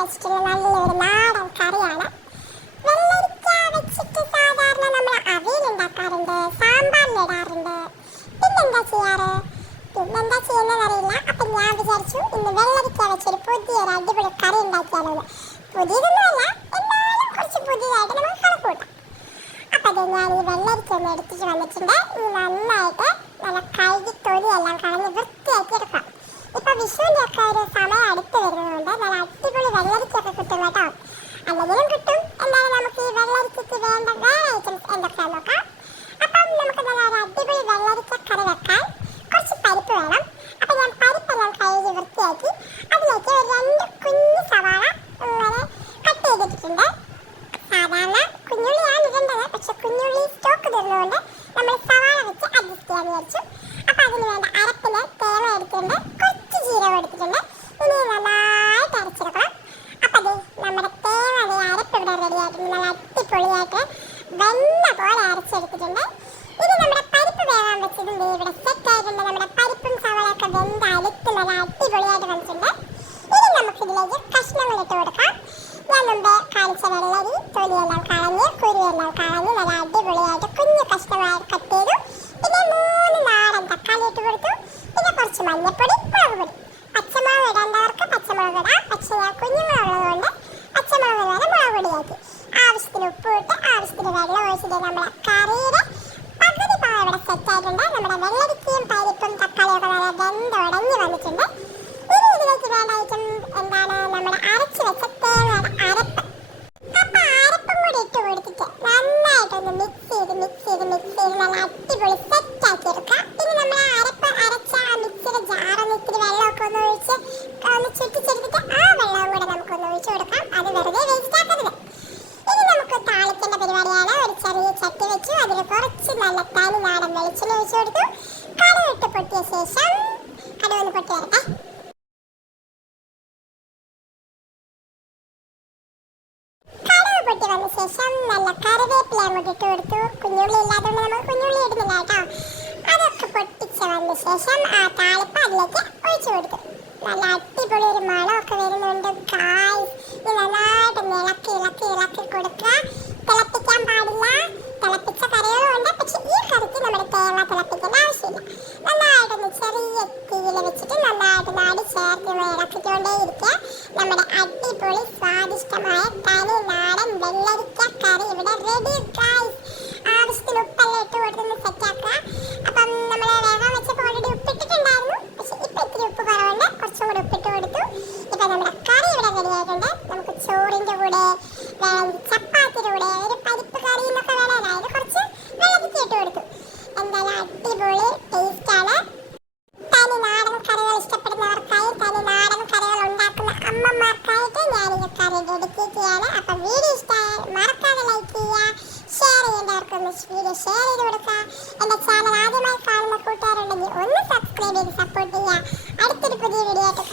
വെച്ചിട്ടുള്ള നല്ലൊരു നാടൻ കറിയാണ്. വെള്ളരിക്ക വെച്ചിട്ട് സാധാരണ നമ്മൾ അവിയൽ ഉണ്ടാക്കാറുണ്ട് സാമ്പാറിലിടാറുണ്ട് പിന്നെന്താ ചെയ്യാറ്? പിന്നെന്താ ചെയ്യുന്നത് അറിയില്ല അപ്പം ഞാൻ വിചാരിച്ചു ഇന്ന് വെള്ളരിക്ക വെച്ചൊരു പുതിയൊരു അടിപൊളി കറി ഉണ്ടാക്കിയാലോ പുതിയതൊന്നുമല്ല എന്നാലും കുറച്ച് പുതിയതായിട്ട് നമുക്ക് കണക്കൂട്ടാം അപ്പം അത് ഞാൻ ഈ വെള്ളരിക്ക ഒന്ന് എടുത്തിട്ട് വന്നിട്ടുണ്ട്. ഈ നന്നായിട്ട് നല്ല കഴുകി തൊലിയെല്ലാം കളഞ്ഞ് വൃത്തിയാക്കി എടുക്കാം. ഇപ്പൊ വിഷുവിന്റെ ഒക്കെ ഒരു സമയം അടുത്ത് വരുന്നതുകൊണ്ട് നല്ല അടിപൊളി വെള്ളരിക്കൊക്കെ കിട്ടും കേട്ടോ അല്ലെങ്കിലും കിട്ടും എന്നാലും നമുക്ക് ഈ വെള്ളരിക്കയ്ക്ക് വേണ്ട വേറെ ഐറ്റംസ് എന്തൊക്കെയാണെന്ന് നോക്കാം അപ്പം നമുക്ക് നല്ല ഒരു അടിപൊളി വെള്ളരിക്ക കറി വെക്കാൻ കുറച്ച് പരിപ്പ് വേണം അപ്പം ഞാൻ പരിപ്പെല്ലാം കഴുകി വൃത്തിയാക്കി അതിലേക്ക് ഒരു രണ്ട് കുഞ്ഞു സവാള ഇങ്ങനെ കട്ട് ചെയ്തിട്ടുണ്ട് സാധാരണ കുഞ്ഞുള്ളിയാണ് ഇടേണ്ടത്. പക്ഷെ കുഞ്ഞുള്ളി സ്റ്റോക്ക് തരുന്നതുകൊണ്ട് നമ്മൾ സവാള വെച്ച് അഡ്ജസ്റ്റ് ചെയ്യാൻ വിചാരിച്ചു അപ്പം അതിന് വേണ്ട അരപ്പിന് തേങ്ങ എടുത്തിട്ടുണ്ട് കുറച്ച് ജീരകം എടുത്തിട്ടുണ്ട് ഇനി നന്നായിട്ട് അരച്ചെടുക്കണം അപ്പം അത് നമ്മുടെ തേങ്ങ അതേ അരപ്പ് ഇവിടെ റെഡി ആയിട്ടുണ്ട് നല്ല അടിപൊളിയായിട്ട് വെണ്ണ പോലെ അരച്ചെടുത്തിട്ടുണ്ട്. ഇനി നമ്മുടെ പരിപ്പ് വേവാൻ വെച്ചതും ഇവിടെ സെറ്റ് ആയിട്ടുണ്ട്. നമ്മുടെ പരിപ്പും സവാളയൊക്കെ വെന്ത് അലുത്ത് നല്ല അടിപൊളിയായിട്ട് വന്നിട്ടുണ്ട്. ഇനി നമുക്കിതിലേക്ക് കഷ്ണങ്ങൾ ഇട്ട് കൊടുക്കാം. ഞാൻ മുമ്പേ കാണിച്ച വെള്ളരി തൊലിയെല്ലാം കളഞ്ഞ് കുരുവെല്ലാം കളഞ്ഞ് നല്ല അടിപൊളിയായിട്ട് കുഞ്ഞു കഷ്ണമായി കട്ട് ചെയ്തു. പിന്നെ മൂന്ന് നാടൻ തക്കാളി ഇട്ട് കൊടുത്തു. പിന്നെ കുറച്ച് മഞ്ഞൾപ്പൊടി മുളക് പൊടി. പച്ചമുളക് ഇടേണ്ടവർക്ക് പച്ചമുളക് ഇടാം. പക്ഷേ ഞാൻ കുഞ്ഞുങ്ങളുള്ളതുകൊണ്ട് പച്ചമുളക് വരെ മുളക് പൊടിയാക്കി ആവശ്യത്തിന് ഉപ്പ് ഇട്ട് ആവശ്യത്തിന് നമ്മുടെ കറിയുടെ പകുതി പാവ ഇവിടെ സെറ്റ് ആയിട്ടുണ്ട്. നമ്മുടെ വെള്ളരിക്കയും പരിപ്പും തക്കാളിയും ഒക്കെ നല്ല വെന്തുടഞ്ഞ് വന്നിട്ടുണ്ട്. ഇനി ഇതിലേക്ക് വേണ്ട ഐറ്റം എന്താണ്? നമ്മുടെ അരച്ച് വെച്ച തേങ്ങയുടെ അരപ്പ്. അപ്പൊ അരപ്പും കൂടി ഇട്ട് കൊടുത്തിട്ട് നന്നായിട്ടൊന്ന് മിക്സ് ചെയ്ത് മിക്സ് ചെയ്ത് മിക്സ് ചെയ്ത് നല്ല അതിന് അതിൽ കുറച്ച് നല്ല തനി നാടൻ വെളിച്ചെണ്ണ ഒഴിച്ചു കൊടുത്തു. കടുവിട്ട് പൊട്ടിയ ശേഷം കടുവൊന്ന് പൊട്ടി വരട്ടെ. കടുക് പൊട്ടി വന്ന ശേഷം നല്ല കറിവേപ്പില അങ്ങോട്ട് ഇട്ട് കൊടുത്തു. കുഞ്ഞുള്ളി ഇല്ലാത്തതുകൊണ്ട് നമ്മൾ കുഞ്ഞുള്ളി ഇടുന്നില്ല കേട്ടോ. അതൊക്കെ പൊട്ടിച്ച് വന്ന ശേഷം ആ താളിപ്പ് അതിലേക്ക് ഒഴിച്ചു കൊടുത്തു. നല്ല അടിപൊളി ഒരു മണമൊക്കെ വരുന്നുണ്ട്. ഗായ്സ് ഇളക്കിക്കൊണ്ടേ നമ്മുടെ അടിപൊളി സ്വാദിഷ്ടമായ തനി നാടൻ വെള്ളരിക്ക കറി ഇവിടെ റെഡി ഗായ്സ് ആവശ്യത്തിന് ഉപ്പെല്ലാം ഇട്ട് കൊടുത്തൊന്ന് സെറ്റാക്കുക അപ്പം നമ്മൾ വേഗം വെച്ചപ്പോൾ ഓൾറെഡി ഉപ്പിട്ടിട്ടുണ്ടായിരുന്നു. പക്ഷെ ഇപ്പം ഇത്തിരി ഉപ്പ് കുറവുണ്ട്. കുറച്ചും കൂടി ഉപ്പിട്ട് കൊടുത്തു. ഇപ്പം നമ്മുടെ കറി ഇവിടെ റെഡി ആയിട്ടുണ്ട്. നമുക്ക് ചോറിന്റെ കൂടെ വേണമെങ്കിൽ വീഡിയോ ഷെയർ ചെയ്ത് കൊടുക്കുക എന്റെ ചാനൽ ആദ്യമായി കാണുന്ന കൂട്ടുകാരുണ്ടെങ്കിൽ ഒന്ന് സബ്സ്ക്രൈബ് ചെയ്ത് സപ്പോർട്ട് ചെയ്യുക. അടുത്തൊരു പുതിയ വീഡിയോ ആയിട്ട്